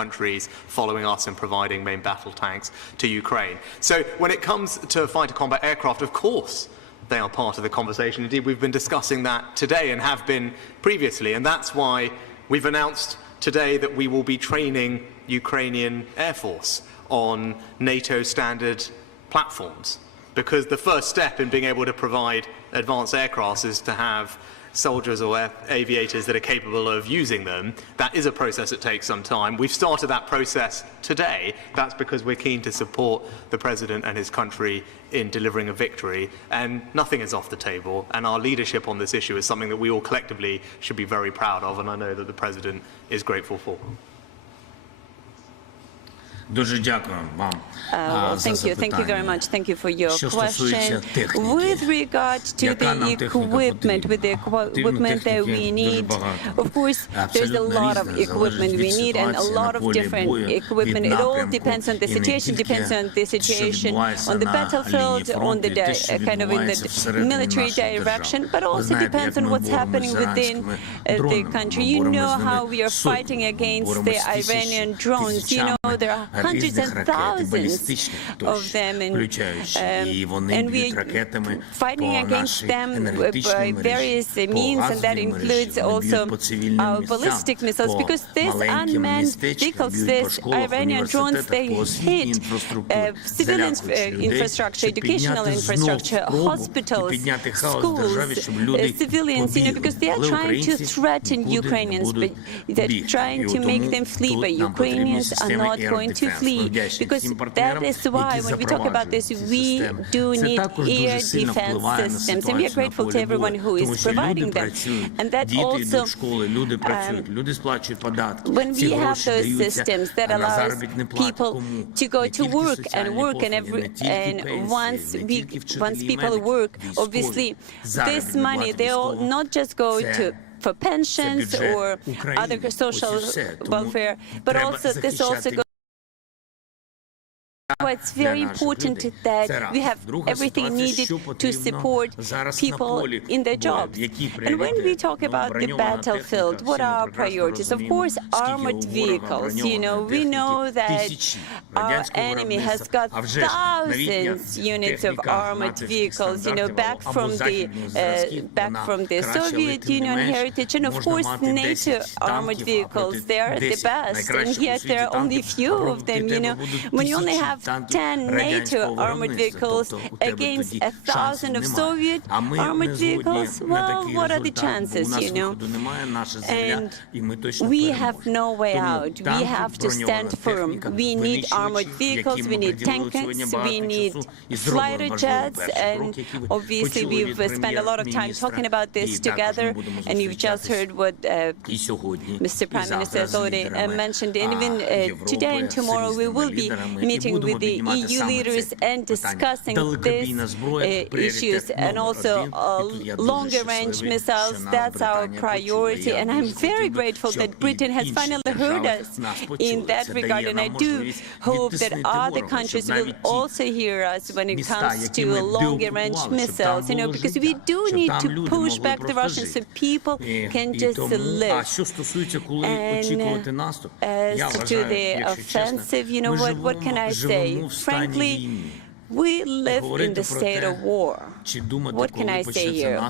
countries following us and providing main battle tanks to Ukraine. So when it comes to fighter combat aircraft, of course, they are part of the conversation. Indeed, we've been discussing that today and have been previously, and that's why we've announced today that we will be training Ukrainian Air Force on NATO standard platforms, because the first step in being able to provide advanced aircraft is to have soldiers or aviators that are capable of using them. That is a process that takes some time. We've started that process today. That's because we're keen to support the President and his country in delivering a victory, and nothing is off the table, and our leadership on this issue is something that we all collectively should be very proud of, and I know that the President is grateful for. Дуже дякую вам за запитання. Thank you very much. Thank you for your question. With regard to the equipment that we need, of course, there's a lot of equipment we need and a lot of different equipment. It all depends on the situation, on the battlefield, on the kind of in the military direction, but also depends on what's happening within the country. You know how we are fighting against the Iranian drones. You know there are hundreds and thousands of them, and we're fighting against them by various means, and that includes also our ballistic missiles, because these unmanned vehicles, these Iranian drones, they hit civilian infrastructure, educational infrastructure, hospitals, schools, civilians, you know, because they are trying to threaten Ukrainians, but they're trying to make them flee, but Ukrainians are not going to flee, because that is why when we talk about this, we do need air defense systems, and we are grateful to everyone who is providing them. And that also, when we have those systems that allows people to go to work, and once people work, obviously this money, they'll not just go to for pensions or other social welfare, but also this also goes. It's very important that we have everything needed to support people in their jobs. And when we talk about the battlefield, what are our priorities? Of course, armored vehicles. You know, we know that our enemy has got thousands units of armored vehicles, you know, back from the Soviet Union heritage. And of course, NATO armored vehicles, they are the best, and yet there are only few of them, you know. When you only have 10 NATO armored vehicles against 1,000 of Soviet armored vehicles, well, what are the chances, you know? And we have no way out. We have to stand firm. We need armored vehicles, we need tankers, we need fighter jets, and obviously we've spent a lot of time talking about this together, and you've just heard what Mr. Prime Minister has already mentioned. And even today and tomorrow we will be meeting with the EU leaders and discussing these issues, and also longer-range missiles. That's our priority, and I'm very grateful that Britain has finally heard us in that regard, and I do hope that other countries will also hear us when it comes to longer-range missiles, you know, because we do need to push back the Russians so people can just live. And as to the offensive, you know, what can I say? Frankly, we live in the state of war. What can I say here?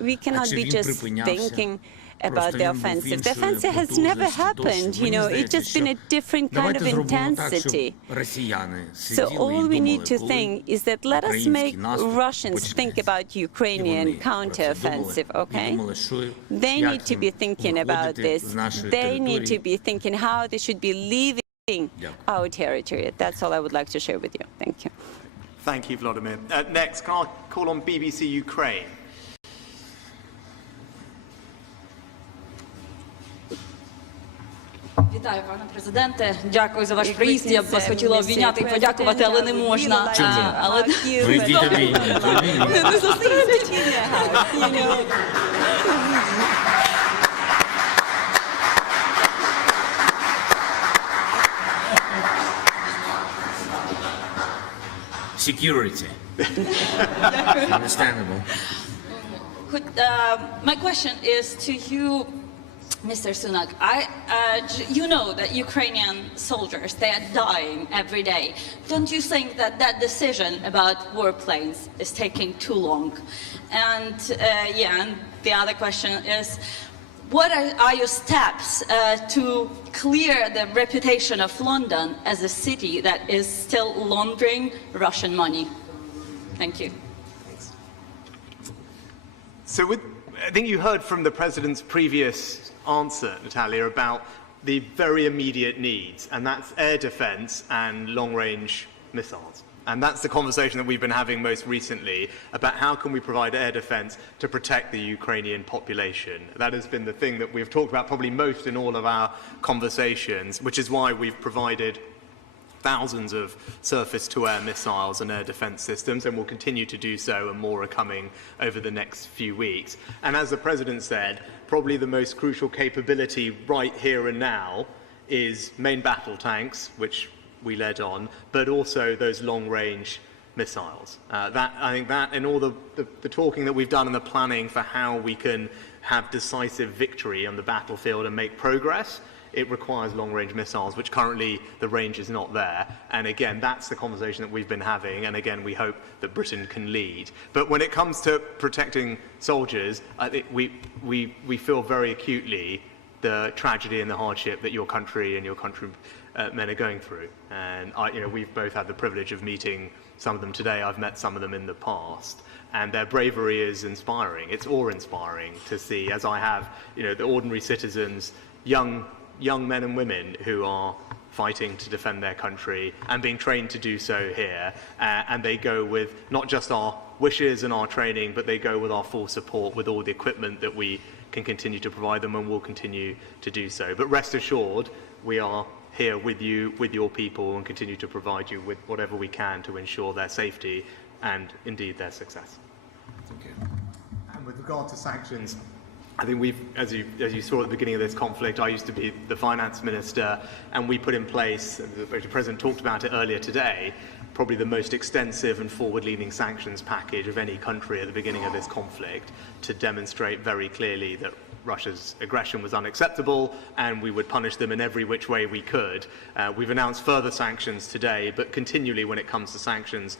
We cannot be just thinking about the offensive. The offensive has never happened, you know, it's just been a different kind of intensity. So all we need to think is that let us make Russians think about Ukrainian counter-offensive, okay? They need to be thinking about this. They need to be thinking how they should be leaving our territory. That's all I would like to share with you. Thank you. Thank you, Volodymyr. Next, can I call on BBC Ukraine? Вітаю, пане президенте. Дякую за ваш приїзд. Я б вас хотіла обійняти і подякувати, але не можна. Але не зустрінете. Security. Understandable. My question is to you. Mr. Sunak, you know that Ukrainian soldiers, they are dying every day. Don't you think that that decision about warplanes is taking too long? And and the other question is, what are your steps to clear the reputation of London as a city that is still laundering Russian money? Thank you. Thanks. So I think you heard from the President's previous answer, Natalia, about the very immediate needs, and that's air defense and long-range missiles. And that's the conversation that we've been having most recently about how can we provide air defense to protect the Ukrainian population. That has been the thing that we've talked about probably most in all of our conversations, which is why we've provided thousands of surface-to-air missiles and air defense systems, and will continue to do so, and more are coming over the next few weeks. And as the President said, probably the most crucial capability right here and now is main battle tanks, which we led on, but also those long-range missiles. I think that and all the talking that we've done and the planning for how we can have decisive victory on the battlefield and make progress, it requires long-range missiles, which currently the range is not there. And again, that's the conversation that we've been having, and again, we hope that Britain can lead. But when it comes to protecting soldiers, I think we feel very acutely the tragedy and the hardship that your country and your countrymen are going through. And we've both had the privilege of meeting some of them today. I've met some of them in the past, and their bravery is inspiring. It's awe-inspiring to see, as I have, the ordinary citizens, young men and women who are fighting to defend their country and being trained to do so here. And they go with not just our wishes and our training, but they go with our full support, with all the equipment that we can continue to provide them, and will continue to do so. But rest assured, we are here with you, with your people, and continue to provide you with whatever we can to ensure their safety and indeed their success. Thank you. And with regard to sanctions, I think as you saw at the beginning of this conflict, I used to be the finance minister, and we put in place, the President talked about it earlier today, probably the most extensive and forward-leaning sanctions package of any country at the beginning of this conflict, to demonstrate very clearly that Russia's aggression was unacceptable, and we would punish them in every which way we could. We've announced further sanctions today, but continually when it comes to sanctions,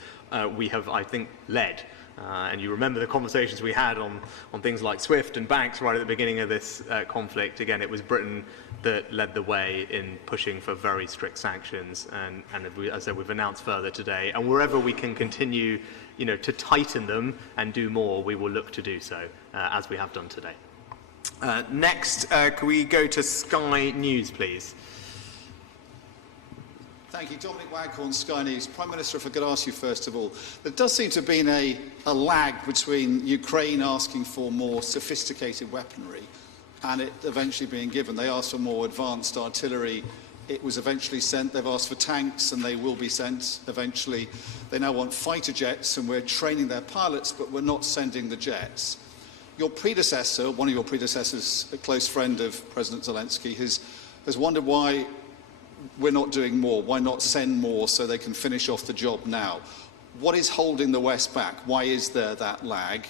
we have, I think, led. And you remember the conversations we had on things like SWIFT and banks right at the beginning of this conflict. Again, it was Britain that led the way in pushing for very strict sanctions, and as I said, we've announced further today. And wherever we can continue, to tighten them and do more, we will look to do so, as we have done today. Next, can we go to Sky News, please? Thank you. Dominic Waghorn, Sky News. Prime Minister, if I could ask you first of all, there does seem to have been a lag between Ukraine asking for more sophisticated weaponry and it eventually being given. They asked for more advanced artillery. It was eventually sent. They've asked for tanks, and they will be sent eventually. They now want fighter jets, and we're training their pilots, but we're not sending the jets. Your predecessor, one of your predecessors, a close friend of President Zelensky, has wondered why we're not doing more. Why not send more so they can finish off the job now? What is holding the West back? Why is there that lag?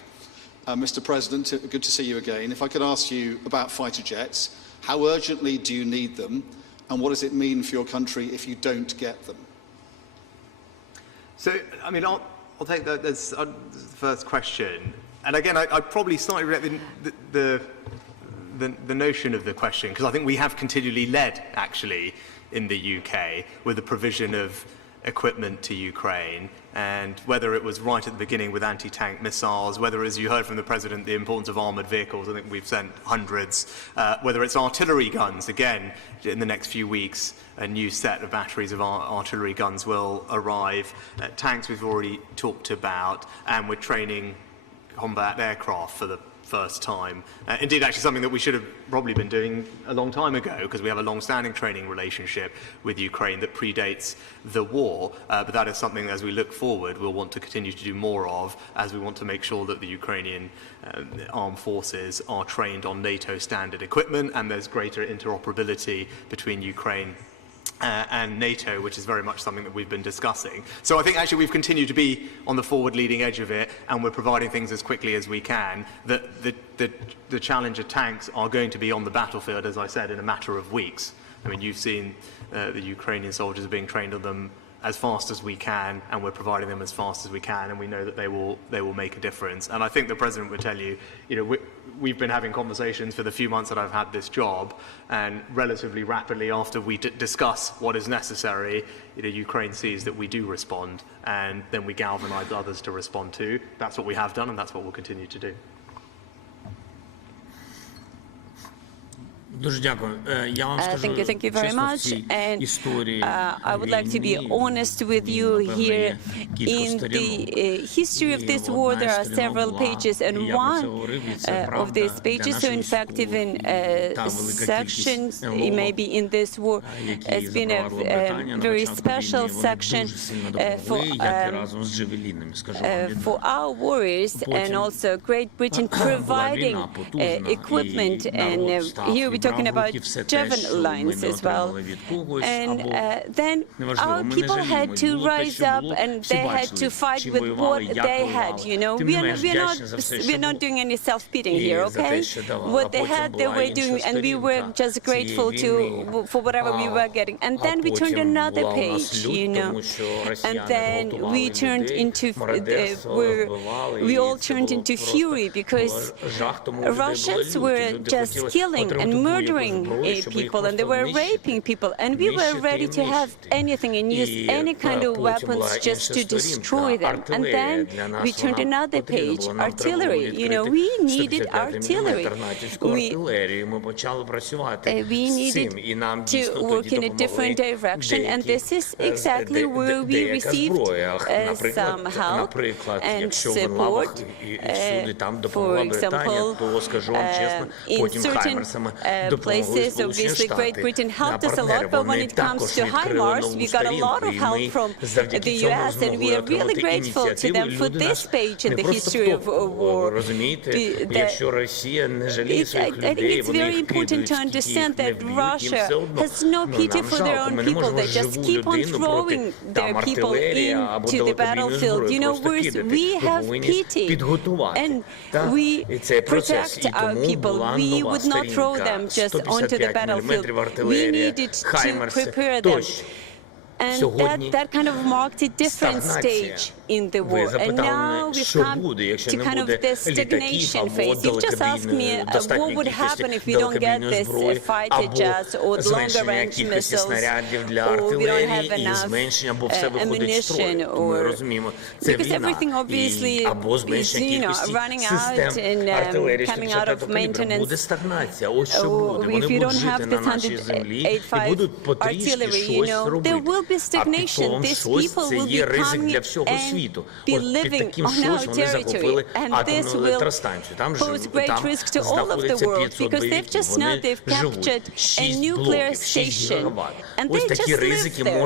Mr. President, good to see you again. If I could ask you about fighter jets, how urgently do you need them? And what does it mean for your country if you don't get them? So, I mean, I'll take that as the first question. And again, I'd probably slightly regret the notion of the question, because I think we have continually led, actually, in the UK with the provision of equipment to Ukraine, and whether it was right at the beginning with anti-tank missiles, whether, as you heard from the President, the importance of armoured vehicles, I think we've sent hundreds, whether it's artillery guns, again, in the next few weeks, a new set of batteries of artillery guns will arrive, tanks we've already talked about, and we're training combat aircraft for the first time. Indeed, actually something that we should have probably been doing a long time ago, because we have a long-standing training relationship with Ukraine that predates the war. But that is something, as we look forward, we'll want to continue to do more of, as we want to make sure that the Ukrainian armed forces are trained on NATO standard equipment, and there's greater interoperability between Ukraine and NATO, which is very much something that we've been discussing. So I think actually we've continued to be on the forward-leading edge of it, and we're providing things as quickly as we can. The Challenger tanks are going to be on the battlefield, as I said, in a matter of weeks. I mean, you've seen the Ukrainian soldiers are being trained on them as fast as we can, and we're providing them as fast as we can, and we know that they will make a difference. And I think the President would tell you, we've been having conversations for the few months that I've had this job, and relatively rapidly after we discuss what is necessary, Ukraine sees that we do respond, and then we galvanize others to respond too. That's what we have done, and that's what we'll continue to do. Thank you very much. And I would like to be honest with you here. In the history of this war, there are several pages, and one of these pages, so in fact, even sections, maybe in this war, has been a very special section for our warriors, and also Great Britain providing equipment. And here we talking about Javelin lines as well. And then our people had to rise up, and they had to fight with what they had. We're not doing any self-pitying here, okay? What they had, they were doing, and we were just grateful for whatever we were getting. And then we turned another page, and then we turned into we all turned into fury because Russians were just killing and murdering people, and they were raping people, and we were ready to have anything and use any kind of weapons just to destroy them. And then we turned another page, artillery. We needed artillery. We needed to work in a different direction, and this is exactly where we received some help and support. For example, in certain places, obviously Great Britain helped us a lot, but when it comes to HIMARS, we got a lot of help from the US, and we are really grateful to them for this page in the history of war. I think it's very important to understand that Russia has no pity for their own people. They just keep on throwing their people into the battlefield. Whereas we have pity, and we protect our people. We would not throw them just onto the battlefield. We needed to prepare them. And that kind of marked a different stage in the war. And now we've come to kind of the stagnation phase. You've just asked me what would happen if we don't get this fighter jets or longer-range missiles, or we don't have enough ammunition, or because everything obviously is running out and coming out of maintenance. If you don't have this 185 artillery, there will be stagnation. These people will be coming and be living on our territory, and this will pose great risk to all of the world, because they've captured a nuclear station, and they just live there,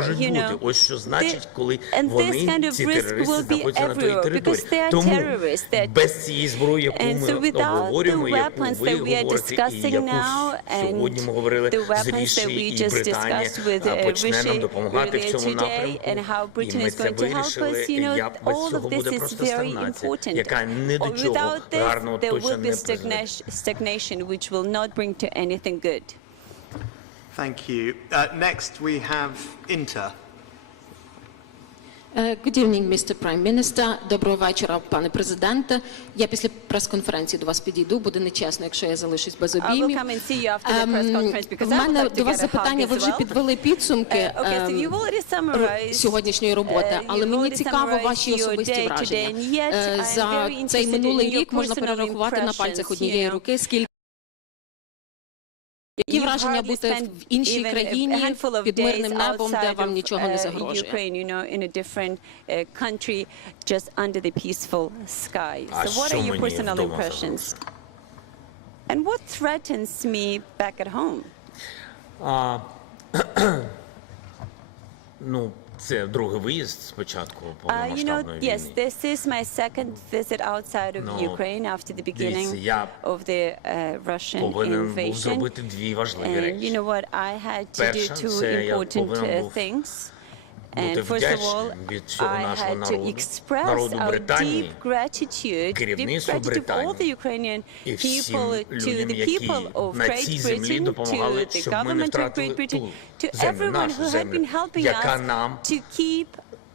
and this kind of risk will be everywhere, because they are terrorists. And so without the weapons that we are discussing now, and the weapons that we just discussed with Rishi earlier today, and how Britain is going to help us, all of this is very important. Without this, there will be stagnation, which will not bring to anything good. Thank you. Next, we have Inter. Good evening, Mr. Prime Minister. Доброго вечора, пане президенте. Я після прес-конференції до вас підійду. Буде нечесно, якщо я залишусь без обіймів. У мене до вас запитання. Ви вже підвели підсумки сьогоднішньої роботи, але мені цікаво ваші особисті враження. За цей минулий рік можна перерахувати на пальцях однієї руки, скільки які враження бути в іншій країні під мирним небом, де вам нічого не загрожує? And what threatens me back at home? Це другий виїзд спочатку повномасштабної війни. Yes, this is my second visit outside of Ukraine after the beginning of the Russian Повинен був зробити invasion. дві важливі And речі. you know what? I had to do Перше, two це я important повинен був things. бути And first of all, вдячним від всього I нашого had to народу, express народу our Британії, deep gratitude керівництву of all the Британії Ukrainian і всім people, to людям, the які people of на Great цій землі Britain, допомагали, to the щоб ми не government of Great втратили Britain, ту to землю, everyone нашу who have been землю, helping яка us нам to keep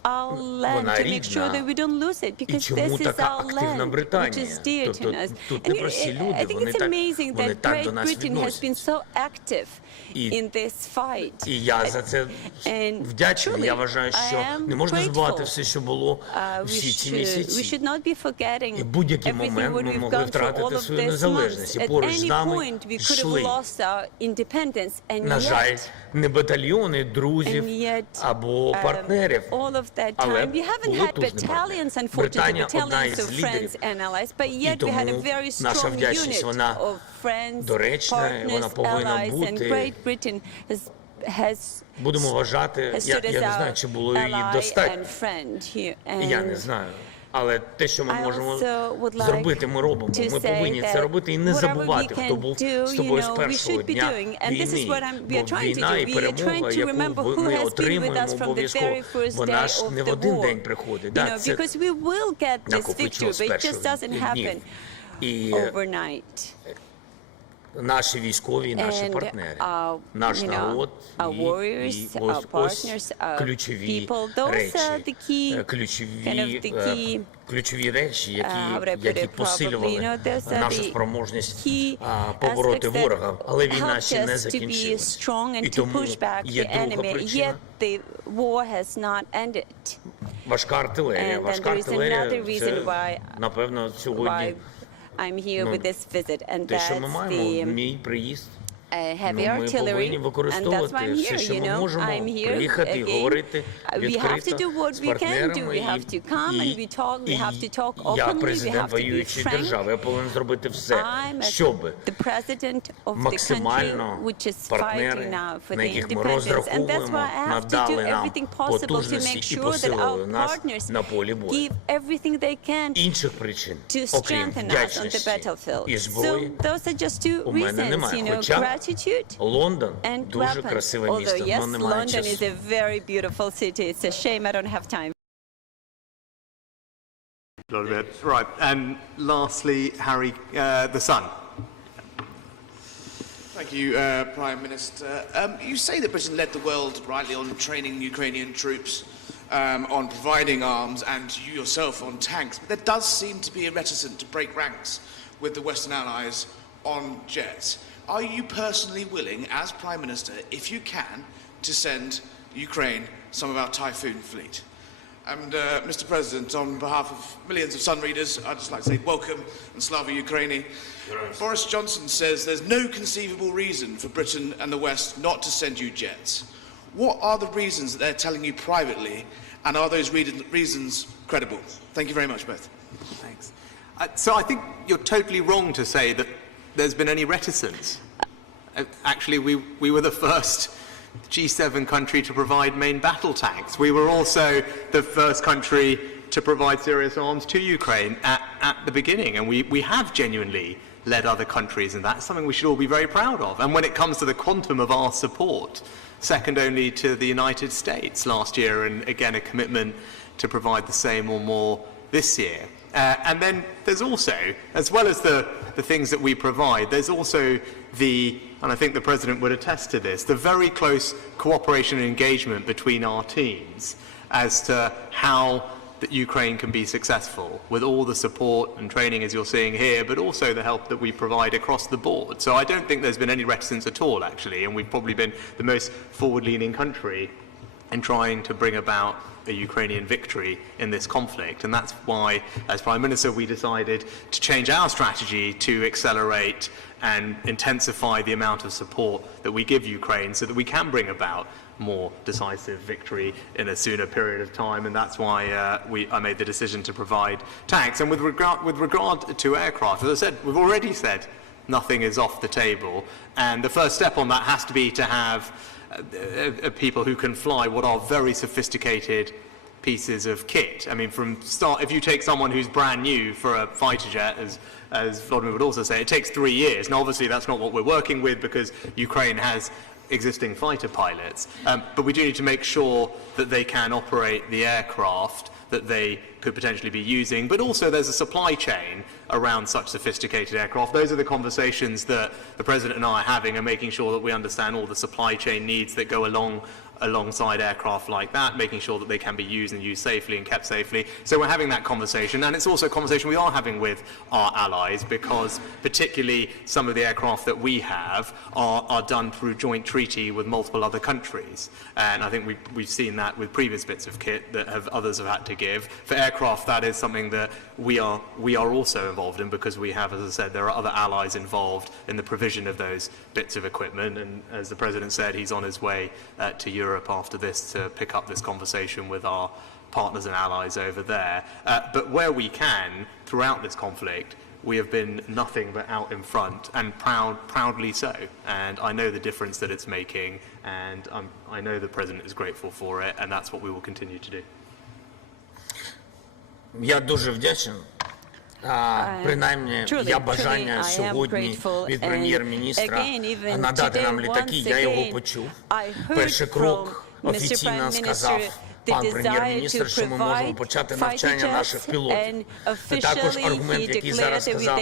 our land, вона to make sure рідна. that we don't lose it, І because чому this is така our активна land, which Британія? is dear to Тобто us. тут And не прості I люди, think вони it's так, amazing вони that так до Great нас Britain has been відносяться. so active in this fight. І я за це And вдячний. Я truly, вважаю, що I am не можна забувати grateful. все, що було всі ці We місяці. should not be forgetting І в будь-який everything момент what ми we've могли gone through all втратити of свою these незалежність. months. І At поруч з any нами point we could have йшли, lost our independence, and на жаль, yet, не батальйони друзів або партнерів, all of that але time we haven't були had потужні battalions, партнери. unfortunately, Британія одна battalions із of лідерів, friends and allies, but і yet we had a тому very наша strong вдячність, unit вона of friends, доречна, і вона partners, повинна allies, and бути. Great Britain has Будемо вважати, has я stood as не our знаю, чи було її ally достатньо. and friend here. Я не And знаю. Але те, що ми I можемо also would like зробити, ми робимо. to Ми say повинні that це робити і не whatever забувати, we хто can був do, з тобою з we першого should be дня doing. And this is війни. what we are Бо trying to війна do. і We are trying перемога, to remember яку who ми has been with отримуємо us from the обов'язково, very first вона day ж of не в the один war. день приходить. You know, Це because we will get this victory, накопичилось but it перших just doesn't happen днів. І overnight. наші військові, і наші And партнери, our, наш народ our і warriors, our ось partners, our ключові people, those речі, are the key, ключові речі, how would I put які it, посилювали probably, those are нашу the спроможність key побороти aspects that ворога. Але війна helped ще не us to be закінчилась. strong and І to тому push back є the друга enemy, причина. yet the war has not ended. Важка артилерія. And then Важка there is артилерія another reason це, напевно, сьогодні Why I'm here with this visit, and те, що ми that's маємо, the мій приїзд. Heavy Ми artillery, повинні and that's why I'm використовувати here, все, що you ми know. можемо, I'm here приїхати і again. говорити We have to відкрито do what з we can do. партнерами. We have to come and we talk. We have to talk openly. Я We президент have to be воюючої frank. держави, я повинен зробити все, I'm щоб the president of the country, максимально which is партнери, fighting now for на the яких ми independence. And that's розраховуємо, why I have to do надали нам everything possible to make потужності і sure that посилили our нас partners на полі бою. give everything they can Інших причин, to окрім strengthen us on the вдячності battlefield. і зброї, So those are just two у мене reasons, немає. you know, Хоча gratitude Лондон and дуже weapons. красиве Although, місто, yes, але немає London is часу. a very beautiful city. It's a shame I don't have time. Right, and lastly, Harry, the Sun. Thank you, Prime Minister. You say that Britain led the world rightly on training Ukrainian troops, on providing arms, and you yourself on tanks. But there does seem to be a reticence to break ranks with the Western allies on jets. Are you personally willing, as Prime Minister, if you can, to send Ukraine some of our Typhoon fleet? And Mr. President, on behalf of millions of Sun readers, I'd just like to say welcome and Slava Ukraini. Boris Johnson says there's no conceivable reason for Britain and the West not to send you jets. What are the reasons that they're telling you privately, and are those reasons credible? Thank you very much, both. Thanks. So I think you're totally wrong to say that there's been any reticence. Actually, we were the first G7 country to provide main battle tanks. We were also the first country to provide serious arms to Ukraine at the beginning, and we have genuinely led other countries, and that's something we should all be very proud of. And when it comes to the quantum of our support, second only to the United States last year, and again a commitment to provide the same or more this year. And then there's also, as well as the things that we provide, there's also and I think the President would attest to this, the very close cooperation and engagement between our teams as to how that Ukraine can be successful with all the support and training as you're seeing here, but also the help that we provide across the board. So I don't think there's been any reticence at all, actually, and we've probably been the most forward-leaning country in trying to bring about a Ukrainian victory in this conflict. And that's why, as Prime Minister, we decided to change our strategy to accelerate and intensify the amount of support that we give Ukraine so that we can bring about more decisive victory in a sooner period of time. And that's why I made the decision to provide tanks. And with regard to aircraft, as I said, we've already said nothing is off the table. And the first step on that has to be to have people who can fly what are very sophisticated pieces of kit. I mean, if you take someone who's brand new for a fighter jet, as Volodymyr would also say, it takes 3 years. Now, obviously, that's not what we're working with because Ukraine has existing fighter pilots. But we do need to make sure that they can operate the aircraft that they could potentially be using, but also there's a supply chain around such sophisticated aircraft. Those are the conversations that the President and I are having, and making sure that we understand all the supply chain needs that go alongside aircraft like that, making sure that they can be used and used safely and kept safely. So we're having that conversation, and it's also a conversation we are having with our allies, because particularly some of the aircraft that we have are done through joint treaty with multiple other countries. And I think we've seen that with previous bits of kit that others have had to give. For aircraft, that is something that we are also involved in, because we have, as I said, there are other allies involved in the provision of those bits of equipment. And as the President said, he's on his way to Europe after this to pick up this conversation with our partners and allies over there. But where we can, throughout this conflict, we have been nothing but out in front, and proudly so. And I know the difference that it's making, and I know the President is grateful for it, and that's what we will continue to do. Я дуже вдячен. Принаймні, я бажання сьогодні від прем'єр-міністра надати нам літаки, я його почув. Перший крок офіційно сказав пан прем'єр-міністр, що ми можемо почати навчання наших пілотів. Також аргумент, який зараз сказав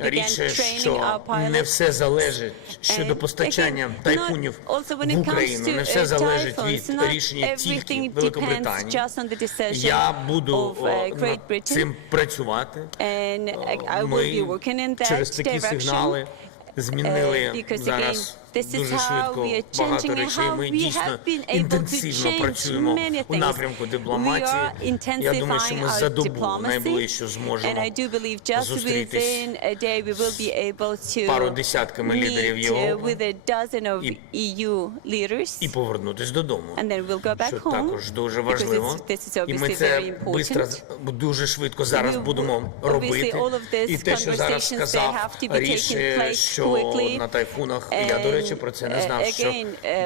Ріші, що не все залежить щодо постачання тайфунів в Україну, не все залежить від рішення тільки Великобританії. Я буду над цим працювати. Ми через такі сигнали змінили зараз дуже швидко багато речей. Ми дійсно інтенсивно працюємо у напрямку дипломатії. Я думаю, що ми за добу найближче зможемо зустрітись з пару десятками лідерів Європи і повернутися додому, що також дуже важливо. І ми це дуже швидко зараз будемо робити. І те, що зараз сказав Ріші, що на тайфунах, я, до речі, про це не знав, що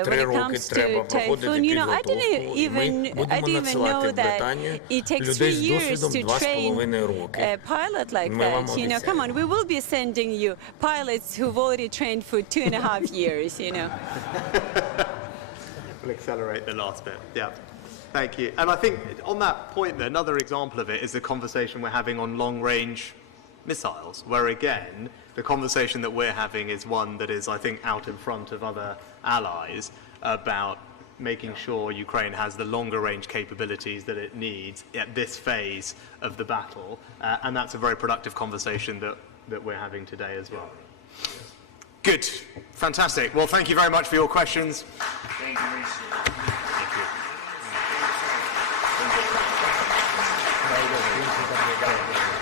3 роки треба проходити підготовку, і ми будемо надсилати в Британію людей з досвідом 2,5 роки. Ми вам обіцяємо. Come on, we will be sending you pilots who've already trained for 2.5 years, We'll accelerate the last bit, yeah. Thank you. And I think on that point, another example of it is the conversation we're having on long-range missiles, where again, the conversation that we're having is one that is, I think, out in front of other allies about making sure Ukraine has the longer-range capabilities that it needs at this phase of the battle. And that's a very productive conversation that we're having today as well. Good. Fantastic. Well, thank you very much for your questions. Thank you, Rishi. Thank you.